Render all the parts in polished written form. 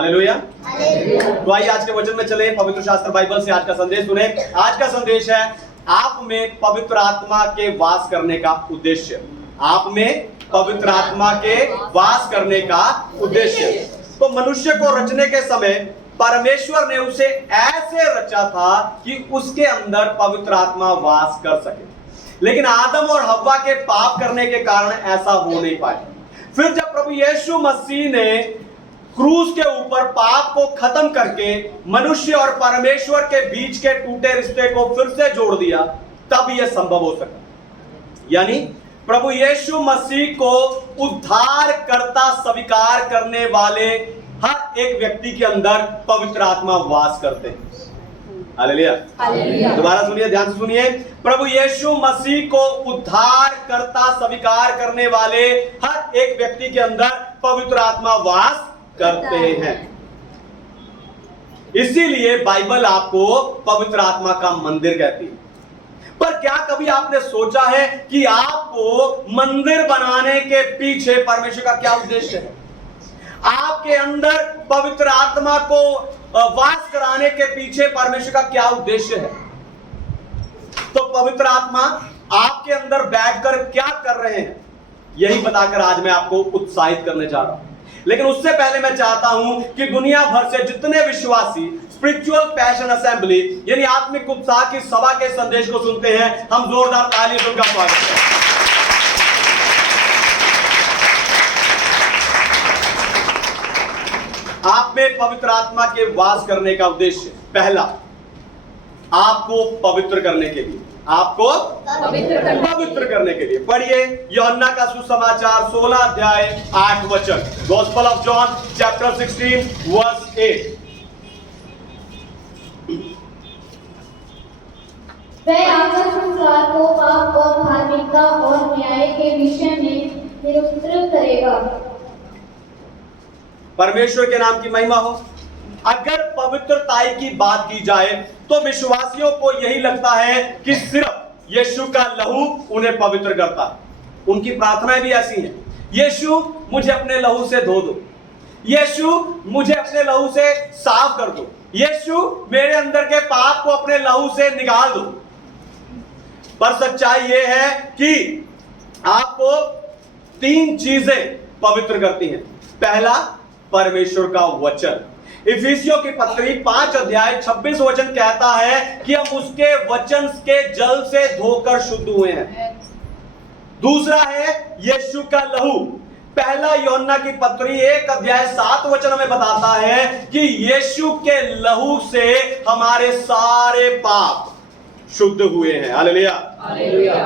Hallelujah. तो आइए आज के वचन में चले, पवित्र शास्त्र बाइबल से आज का संदेश सुने। आज का संदेश है आप में पवित्र आत्मा के वास करने का उद्देश्य। आप में पवित्र आत्मा के वास करने का उद्देश्य। तो मनुष्य को रचने के समय परमेश्वर ने उसे ऐसे रचा था कि उसके अंदर पवित्र आत्मा वास कर सके, लेकिन आदम और हव्वा के पाप करने के कारण ऐसा हो नहीं पाया। फिर जब प्रभु यीशु मसीह ने क्रूस के ऊपर पाप को खत्म करके मनुष्य और परमेश्वर के बीच के टूटे रिश्ते को फिर से जोड़ दिया, तब यह संभव हो सका। यानी प्रभु यीशु मसीह को उद्धार करता स्वीकार करने वाले हर एक व्यक्ति के अंदर पवित्र आत्मा वास करते हैं। हालेलुया। दोबारा सुनिए, ध्यान से सुनिए। प्रभु यीशु मसीह को उद्धार करता स्वीकार करने वाले हर एक व्यक्ति के अंदर पवित्र आत्मा वास करते हैं। इसीलिए बाइबल आपको पवित्र आत्मा का मंदिर कहती है। पर क्या कभी आपने सोचा है कि आपको मंदिर बनाने के पीछे परमेश्वर का क्या उद्देश्य है? आपके अंदर पवित्र आत्मा को वास कराने के पीछे परमेश्वर का क्या उद्देश्य है? तो पवित्र आत्मा आपके अंदर बैठकर क्या कर रहे हैं, यही बताकर आज मैं आपको उत्साहित करने जा रहा हूं। लेकिन उससे पहले मैं चाहता हूं कि दुनिया भर से जितने विश्वासी स्पिरिचुअल पैशन असेंबली यानी आत्मिक उत्साह की सभा के संदेश को सुनते हैं, हम जोरदार ताली से उनका स्वागत करें। आप में पवित्र आत्मा के वास करने का उद्देश्य, पहला, आपको पवित्र करने के लिए, आपको पवित्र करने के लिए। पढ़िए यूहन्ना का सुसमाचार 16 अध्याय 8 वचन, gospel of John chapter 16 verse 8। वह आकर संसार को पाप और धार्मिकता और न्याय के विषय में निरुत्तर करेगा। परमेश्वर के नाम की महिमा हो। अगर पवित्रताई की बात की जाए तो विश्वासियों को यही लगता है कि सिर्फ यीशु का लहू उन्हें पवित्र करता है। उनकी प्रार्थनाएं भी ऐसी हैं, यीशु मुझे अपने लहू से धो दो, यीशु मुझे अपने लहू से साफ कर दो, यीशु मेरे अंदर के पाप को अपने लहू से निकाल दो। पर सच्चाई यह है कि आपको तीन चीजें पवित्र करती हैं। पहला, परमेश्वर का वचन। इफिसियों की पत्री 5 अध्याय 26 वचन कहता है कि हम उसके वचन के जल से धोकर शुद्ध हुए हैं। दूसरा है यीशु का लहू। पहला यूहन्ना की पत्री 1 अध्याय 7 वचन हमें बताता है कि यीशु के लहू से हमारे सारे पाप शुद्ध हुए हैं। हालेलुया।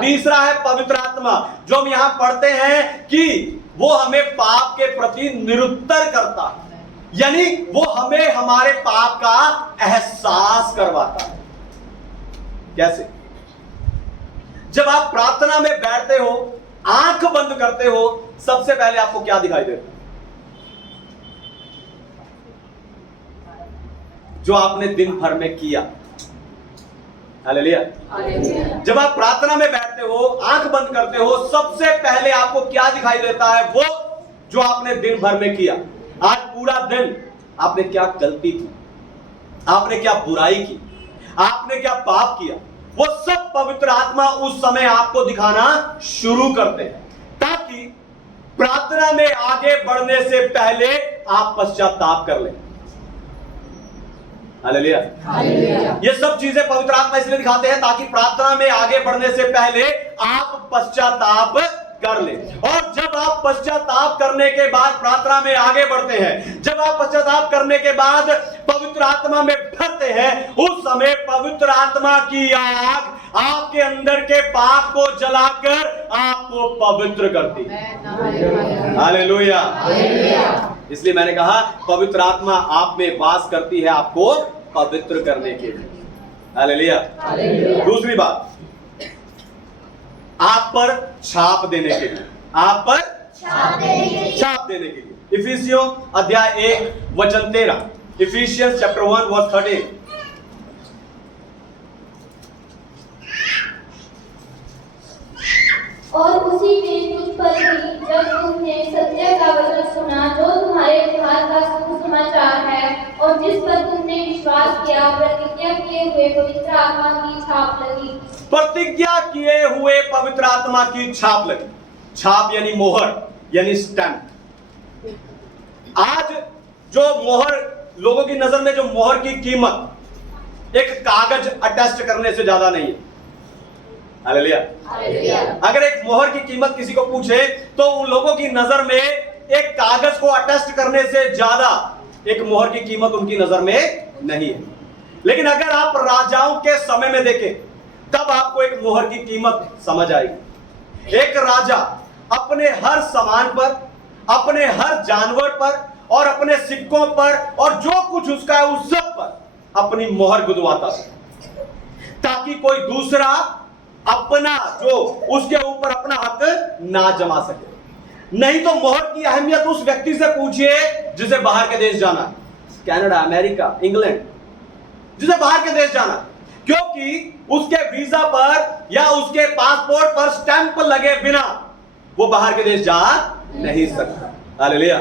तीसरा है पवित्र आत्मा, जो हम यहां पढ़ते हैं कि वो हमें पाप के प्रति निरुत्तर करता है, यानी वो हमें हमारे पाप का एहसास करवाता है। कैसे? जब आप प्रार्थना में बैठते हो, आंख बंद करते हो, सबसे पहले आपको क्या दिखाई देता है? जो आपने दिन भर में किया। हालेलुया। जब आप प्रार्थना में बैठते हो, आंख बंद करते हो, सबसे पहले आपको क्या दिखाई देता है? वो जो आपने दिन भर में किया। आज पूरा दिन आपने क्या गलती की, आपने क्या बुराई की, आपने क्या पाप किया, वो सब पवित्र आत्मा उस समय आपको दिखाना शुरू करते हैं, ताकि प्रार्थना में आगे बढ़ने से पहले आप पश्चाताप कर लें। हालेलुया। ये सब चीजें पवित्र आत्मा इसलिए दिखाते हैं ताकि प्रार्थना में आगे बढ़ने से पहले आप पश्चाताप कर ले। और जब आप पश्चाताप करने के बाद प्रार्थना में आगे बढ़ते हैं, जब आप पश्चाताप करने के बाद पवित्र आत्मा में भरते हैं, उस समय पवित्र आत्मा की आग आपके अंदर के पाप को जलाकर आपको पवित्र करती है। हालेलुया। इसलिए मैंने कहा पवित्र आत्मा आप में वास करती है आपको पवित्र करने के लिए। हालेलुया। दूसरी बात, आप पर छाप देने के लिए, आप पर छाप देने के लिए। इफिसियों अध्याय 1 वचन 13, इफिशियंस चैप्टर 1 वर्स 13। और उसी में तुझ पर भी, जब तुमने सत्य का वचन सुना, जो तुम्हारे उद्धार का सुसमाचार है, जिस पर तुमने विश्वास किया, प्रतिज्ञा किए हुए पवित्र आत्मा की छाप लगी। प्रतिज्ञा किए हुए पवित्र आत्मा की छाप लगी। छाप यानी मोहर, यानी स्टैंप। आज जो मोहर, लोगों की नजर में जो मोहर की कीमत एक कागज अटेस्ट करने से ज्यादा नहीं है। हालेलुया। अगर एक मोहर की कीमत किसी को पूछे तो उन लोगों की नजर में एक कागज को अटेस्ट करने से ज्यादा एक मोहर की कीमत उनकी नजर में नहीं है। लेकिन अगर आप राजाओं के समय में देखें तब आपको एक मोहर की कीमत समझ आएगी। एक राजा अपने हर सामान पर, अपने हर जानवर पर और अपने सिक्कों पर और जो कुछ उसका है उस सब पर अपनी मोहर गुदवाता था, ताकि कोई दूसरा अपना जो उसके ऊपर अपना हक ना जमा सके। नहीं तो मोहर की अहमियत उस व्यक्ति से पूछिए जिसे बाहर के देश जाना, कनाडा, अमेरिका, इंग्लैंड, जिसे बाहर के देश जाना, क्योंकि उसके वीजा पर या उसके पासपोर्ट पर स्टैंप लगे बिना वो बाहर के देश जा नहीं सकता। हालेलुया।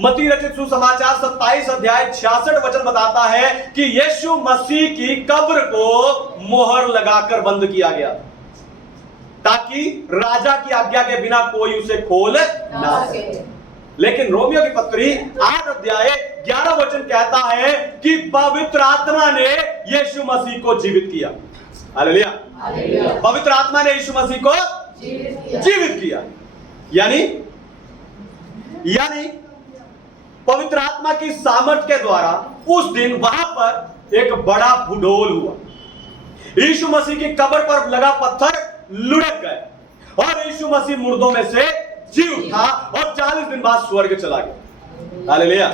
मत्ती रचित सुसमाचार 27 अध्याय 66 वचन बताता है कि यीशु मसीह की कब्र को मोहर लगाकर बंद किया गया ताकि राजा की आज्ञा के बिना कोई उसे खोल ना सके। लेकिन रोमियो की पत्री 8 अध्याय 11 वचन कहता है कि पवित्र आत्मा ने यीशु मसीह को जीवित किया। हालेलुया। पवित्र आत्मा ने यीशु मसीह को जीवित किया। यानी पवित्र आत्मा की सामर्थ के द्वारा उस दिन वहां पर एक बड़ा भूडोल हुआ। यीशु मसीह की कब्र पर लगा पत्थर लुढ़क गए और यीशु मसीह मुर्दों में से जी उठा और 40 दिन बाद स्वर्ग चला गया। हालेलुया।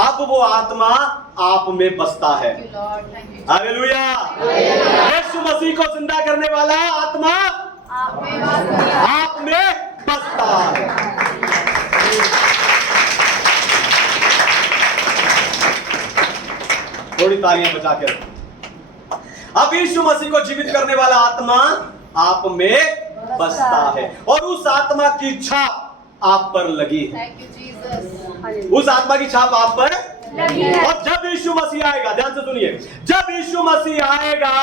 अब वो आत्मा आप में बसता है। हालेलुया। यीशु मसीह को जिंदा करने वाला आत्मा आप में बसता है। थोड़ी तालियां बजा के रखो। अब यीशु मसीह को जीवित करने वाला आत्मा आप में बसता है और उस आत्मा की छाप आप पर लगी है। उस आत्मा की छाप आप पर लगी है। और जब यीशु मसीह आएगा, ध्यान से सुनिए, जब यीशु मसीह आएगा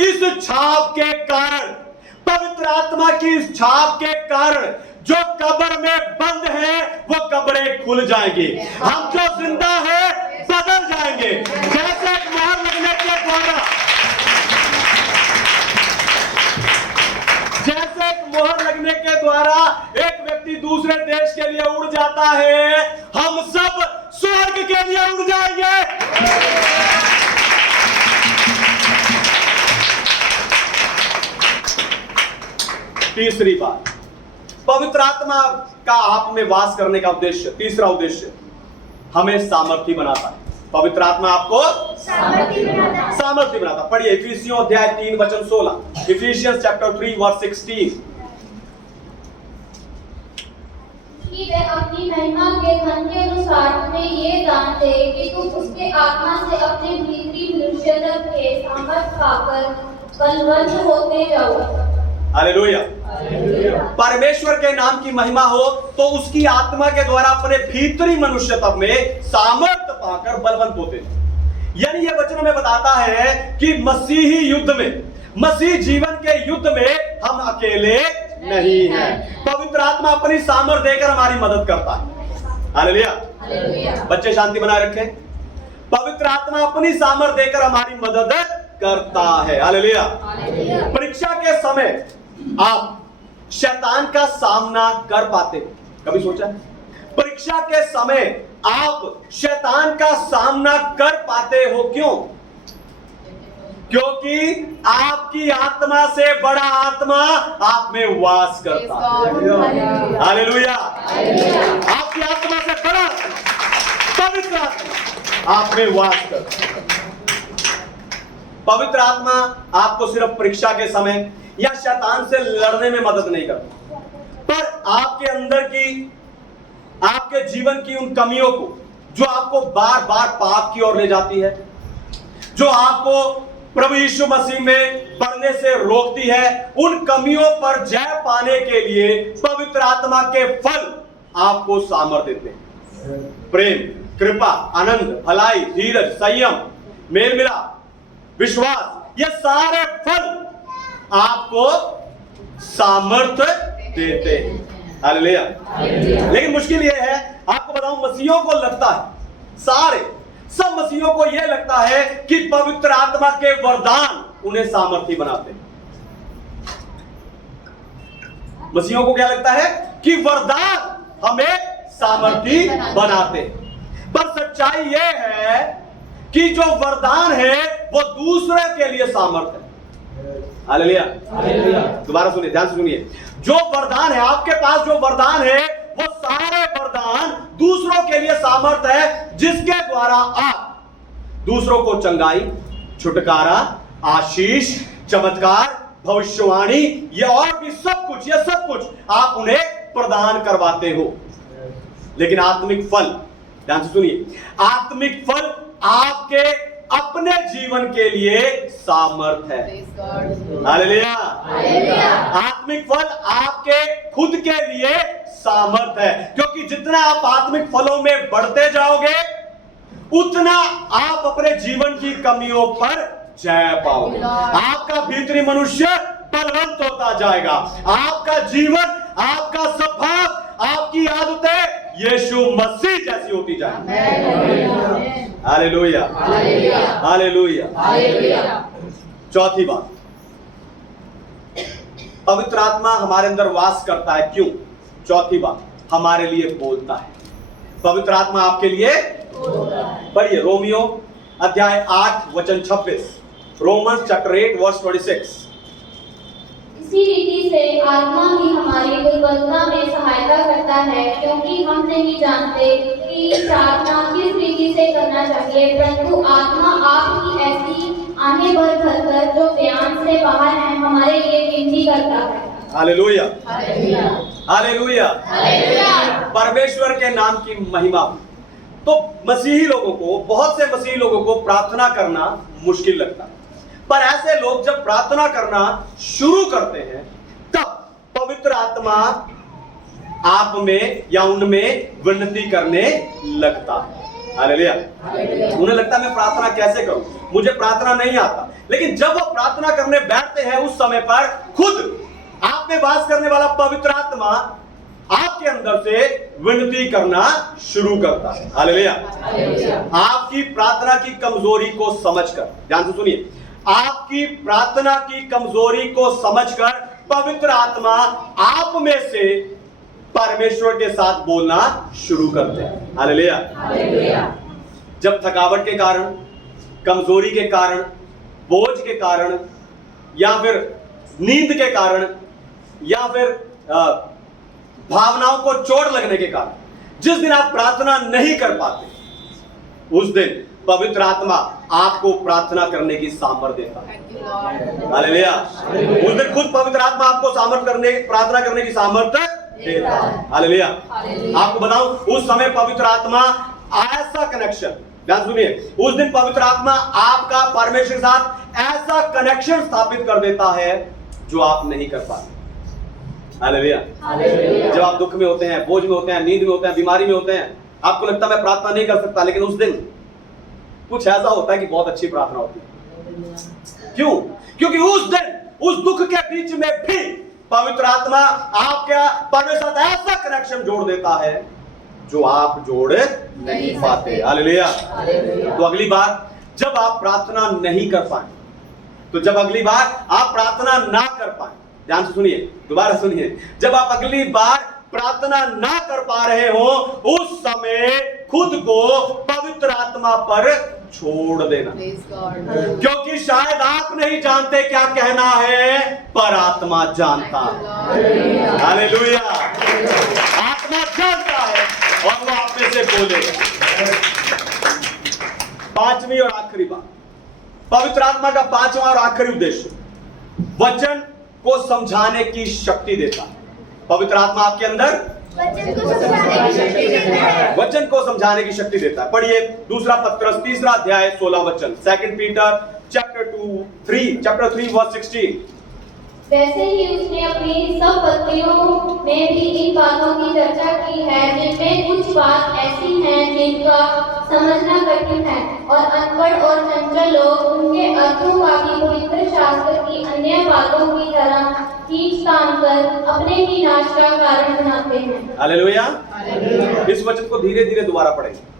इस छाप के कारण, पवित्र आत्मा की इस छाप के कारण जो कब्र में बंद है वो कब्रें खुल जाएंगी। हम जो जिंदा है बदल जाएंगे। जैसे एक मोहर लगने के द्वारा, जैसे एक मोहर लगने के द्वारा एक व्यक्ति दूसरे देश के लिए उड़ जाता है, हम सब स्वर्ग के लिए उड़ जाएंगे। तीसरी बात, पवित्र आत्मा का आप में वास करने का उद्देश्य, तीसरा उद्देश्य, हमें सामर्थी बनाता है। पवित्र आत्मा आपको सामर्थी बनाता। पढ़िए इफिसियों अध्याय 3 वचन 16। Ephesians chapter 3 verse 16। कि वे अपनी महिमा के धन के अनुसार तुम्हें ये जानते कि तुम उसके आत्मा से अपने भीतरी मनुष्यत्व के सामर्थ पाकर बलवन्त होते जाओ। हालेलुया। परमेश्वर के नाम की महिमा हो तो उसकी आत्मा के द्वारा अपने भीतरी मनुष्यत्व में सामर्थ्य पाकर बलवंत होते हैं। यानी यह वचन हमें बताता है कि मसीही युद्ध में, मसीह जीवन के युद्ध में हम अकेले नहीं हैं। पवित्र आत्मा अपनी सामर्थ्य देकर हमारी मदद करता है। हालेलुया। बच्चे शांति बनाए रखें। पवित्र आत्मा अपनी सामर्थ्य देकर हमारी मदद करता है। हालेलुया। परीक्षा के समय आप शैतान का सामना कर पाते हो? कभी सोचा? परीक्षा के समय आप शैतान का सामना कर पाते हो? क्यों? क्योंकि आपकी आत्मा से बड़ा आत्मा आप में वास करता है। हालेलुया। आपकी आत्मा से बड़ा पवित्र आत्मा आप में वास करता है। पवित्र आत्मा आपको सिर्फ परीक्षा के समय या शैतान से लड़ने में मदद नहीं करता, पर आपके अंदर की, आपके जीवन की उन कमियों को जो आपको बार बार पाप की ओर ले जाती है, जो आपको प्रभु यीशु मसीह में बढ़ने से रोकती है, उन कमियों पर जय पाने के लिए पवित्र आत्मा के फल आपको सामर्थ्य देते हैं। प्रेम, कृपा, आनंद, भलाई, धीरज, संयम, मेल मिलाप, विश्वास, ये सारे फल आपको सामर्थ्य देते हैं। हालेलुया। लेकिन मुश्किल ये है, आपको बताऊं, मसीहों को लगता है, सब मसीहों को यह लगता है कि पवित्र आत्मा के वरदान उन्हें सामर्थी बनाते हैं। मसीहों को क्या लगता है कि वरदान हमें सामर्थी बनाते हैं। पर सच्चाई यह है कि जो वरदान है वो दूसरे के लिए सामर्थ्य है। हालेलुया। दोबारा सुनिए, ध्यान से सुनिए। जो वरदान है, आपके पास जो वरदान है, वो सारे वरदान दूसरों के लिए सामर्थ्य है, जिसके द्वारा आप दूसरों को चंगाई, छुटकारा, आशीष, चमत्कार, भविष्यवाणी, ये और भी सब कुछ आप उन्हें प्रदान करवाते हो। लेकिन आत्मिक फल, ध्यान से सुनिए, आत्मिक फल आपके अपने जीवन के लिए सामर्थ्य है। हालेलुया। आत्मिक फल आपके खुद के लिए सामर्थ्य है, क्योंकि जितना आप आत्मिक फलों में बढ़ते जाओगे, उतना आप अपने जीवन की कमियों पर जय पाओगे। आपका भीतरी मनुष्य बलवंत होता जाएगा। आपका जीवन, आपका स्वभाव, आपकी आदतें यीशु मसीह जैसी होती जाएगी। Hallelujah, hallelujah. चौथी बात, पवित्र आत्मा हमारे अंदर वास करता है। क्यों? चौथी बात, हमारे लिए बोलता है। पवित्र आत्मा आपके लिए पढ़िए, रोमियो अध्याय 8 वचन 26, रोमन्स चैप्टर 8 वर्स 26। इसी रीति से आत्मा भी हमारी दुर्बलता में सहायता करता है, क्योंकि हम नहीं जानते कि प्रार्थना किस रीति से करना चाहिए, परंतु आत्मा आपकी ऐसी आंखें भर कर जो बयान से बाहर है हमारे लिए विनती करता है। Hallelujah, hallelujah. परमेश्वर के नाम की महिमा। तो मसीही लोगों को, बहुत से मसीही लोगों को प्रार्थना करना मुश्किल लगता है, पर ऐसे लोग जब प्रार्थना करना शुरू करते हैं, तब पवित्र आत्मा आप में या उनमें विनती करने लगता है। हालेलुया। उन्हें लगता है मैं प्रार्थना कैसे करूं, मुझे प्रार्थना नहीं आता। लेकिन जब वो प्रार्थना करने बैठते हैं, उस समय पर खुद आप में वास करने वाला पवित्र आत्मा आपके अंदर से विनती करना शुरू करता है। हालेलुया। आपकी प्रार्थना की कमजोरी को समझकर, ध्यान से सुनिए, आपकी प्रार्थना की कमजोरी को समझकर पवित्र आत्मा आप में से परमेश्वर के साथ बोलना शुरू करते हैं। हालेलुया। जब थकावट के कारण, कमजोरी के कारण, बोझ के कारण, या फिर नींद के कारण, या फिर भावनाओं को चोट लगने के कारण, जिस दिन आप प्रार्थना नहीं कर पाते, उस दिन पवित्र आत्मा आपको प्रार्थना करने की सामर्थ्य देता है। हालेलुया। उस दिन खुद पवित्र आत्मा आपको प्रार्थना करने की सामर्थ्य देता है। हालेलुया। आपको बताऊं, उस समय पवित्र आत्मा ऐसा कनेक्शन, ध्यान सुनिए, उस दिन पवित्र आत्मा आपका परमेश्वर के साथ ऐसा कनेक्शन स्थापित कर देता है जो आप नहीं कर पाते। हालेलुया। जब आप दुख में होते हैं, बोझ में होते हैं, नींद में होते हैं, बीमारी में होते हैं, आपको लगता है मैं प्रार्थना नहीं कर सकता, लेकिन उस दिन कुछ ऐसा होता है कि बहुत अच्छी प्रार्थना होती है। क्यों? क्योंकि उस दिन, उस दुख के बीच में भी पवित्र आत्मा आपका परमेश्वर साथ ऐसा कनेक्शन जोड़ देता है जो आप जोड़ नहीं पाते। हालेलुया। तो अगली बार जब आप प्रार्थना नहीं कर पाए, तो जब अगली बार आप प्रार्थना ना कर पाए, ध्यान से सुनिए, दोबारा सुनिए, जब आप अगली बार प्रार्थना ना कर पा रहे हो, उस समय खुद को पवित्र आत्मा पर छोड़ देना, क्योंकि शायद आप नहीं जानते क्या कहना है, पर आत्मा जानता है। हालेलुया। आत्मा जानता है और वो आप में से बोलेगा। पांचवी और आखिरी बात, पवित्र आत्मा का पांचवा और आखिरी उद्देश्य वचन को समझाने की शक्ति देता है। पवित्र आत्मा आपके अंदर वचन को समझाने की शक्ति देता है। पढ़िए दूसरा पत्रस 3 अध्याय 16 वचन, 2 पीटर चैप्टर 3 वर्स 16। वैसे ही उसने अपनी सब पत्रियों में भी इन बातों की चर्चा की है, जिनमें कुछ बात ऐसी हैं जिनका समझना कठिन है, और अनपढ़ और चंचल लोग उनके अर्थों बाकी पवित्र शास्त्र की अन्य बातों की तरह खींच तान कर अपने ही नाश का कारण बनाते हैं। हालेलुया। इस वचन को धीरे धीरे दोबारा पढ़ेंगे।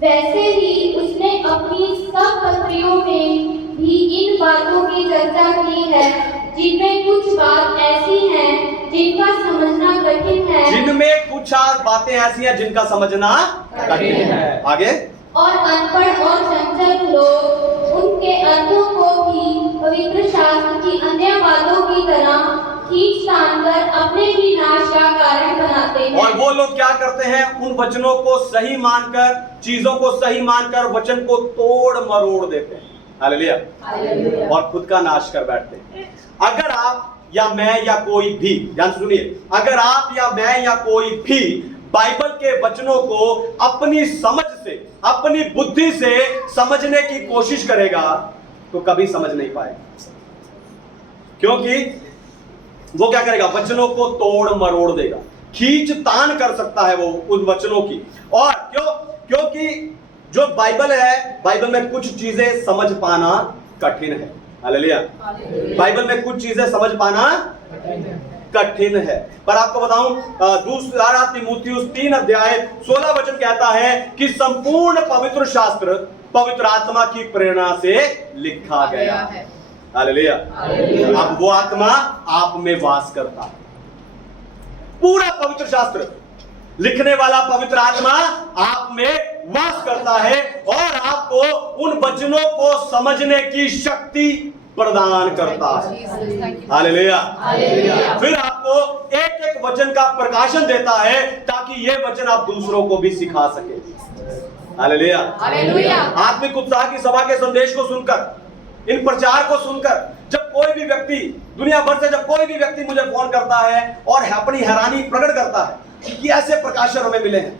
वैसे ही उसने अपनी सब पत्रियों में भी इन बातों की चर्चा की है, जिनमें कुछ बात ऐसी हैं जिनका समझना कठिन है, जिनमें कुछ बातें ऐसी हैं जिनका समझना कठिन है। आगे, और अनपढ़ और चंचल लोग उनके अर्थों को भी पवित्र शास्त्र की अन्य बातों की तरह खींच तान कर अपने ही नाश का कारण बनाते हैं। और वो लोग क्या करते हैं? उन वचनों को सही मानकर, चीजों को सही मानकर वचन को तोड़ मरोड़ देते हैं। हालेलुया। और खुद का नाश कर बैठते हैं। अगर आप या मैं या कोई भी, ध्यान से सुनिए, अगर आप या मैं या कोई भी बाइबल के वचनों को अपनी समझ से, अपनी बुद्धि से समझने की कोशिश करेगा तो कभी समझ नहीं पाएगा, क्योंकि वो क्या करेगा? वचनों को तोड़ मरोड़ देगा, खींच तान कर सकता है वो उन वचनों की। और क्योंकि जो बाइबल है, बाइबल में कुछ चीजें समझ पाना कठिन है। हालेलुया। बाइबल में कुछ चीजें समझ पाना कठिन है। पर आपको बताऊं, दूसरा तीमुथियुस 3 अध्याय 16 वचन कहता है कि संपूर्ण पवित्र शास्त्र पवित्र आत्मा की प्रेरणा से लिखा गया है। हालेलुया। अब वो आत्मा आप में वास करता है। पूरा पवित्र शास्त्र लिखने वाला पवित्र आत्मा आप में वास करता है और आपको उन वचनों को समझने की शक्ति प्रदान करता है। हालेलुया। फिर आपको एक एक वचन का प्रकाशन देता है ताकि ये वचन आप दूसरों को भी सिखा सके। हालेलुया। आत्मिक उत्साह की सभा के संदेश को सुनकर, इन प्रचार को सुनकर, जब कोई भी व्यक्ति, दुनिया भर से जब कोई भी व्यक्ति मुझे फोन करता है और अपनी हैरानी प्रकट करता है कि ऐसे प्रकाशन हमें मिले हैं,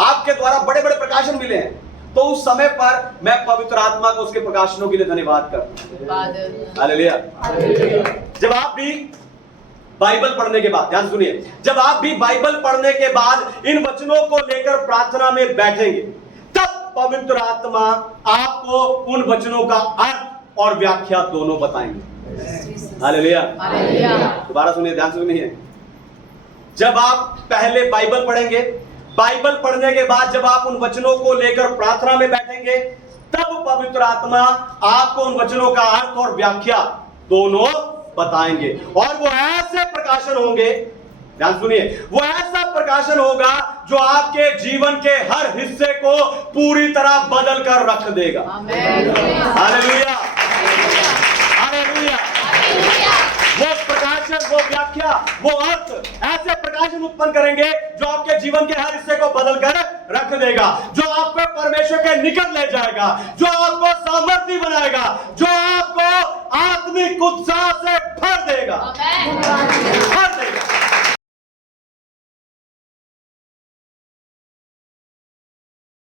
आपके द्वारा बड़े बड़े प्रकाशन मिले हैं, तो उस समय पर मैं पवित्र आत्मा को उसके प्रकाशनों के लिए धन्यवाद करता हूं। हालेलुया। जब आप भी बाइबल पढ़ने के बाद, ध्यान सुनिए, जब आप भी बाइबल पढ़ने के बाद इन वचनों को लेकर प्रार्थना में बैठेंगे, तब पवित्र आत्मा आपको उन वचनों का अर्थ और व्याख्या दोनों बताएंगे। हालेलुया। दोबारा सुनिए, ध्यान सुनिए। जब आप पहले बाइबल पढ़ेंगे, बाइबल पढ़ने के बाद जब आप उन वचनों को लेकर प्रार्थना में बैठेंगे, तब पवित्र आत्मा आपको उन वचनों का अर्थ और व्याख्या दोनों बताएंगे। और वो ऐसे प्रकाशन होंगे, ध्यान सुनिए, वो ऐसा प्रकाशन होगा जो आपके जीवन के हर हिस्से को पूरी तरह बदल कर रख देगा। हालेलुया। हालेलुया। वो प्रकाशन, वो व्याख्या, वो अर्थ ऐसे प्रकाशन उत्पन्न करेंगे जो आपके जीवन के हर हिस्से को बदल कर रख देगा, जो आपको परमेश्वर के निकट ले जाएगा, जो आपको सामर्थ्य बनाएगा, जो आपको आत्मिक उत्साह से भर देगा।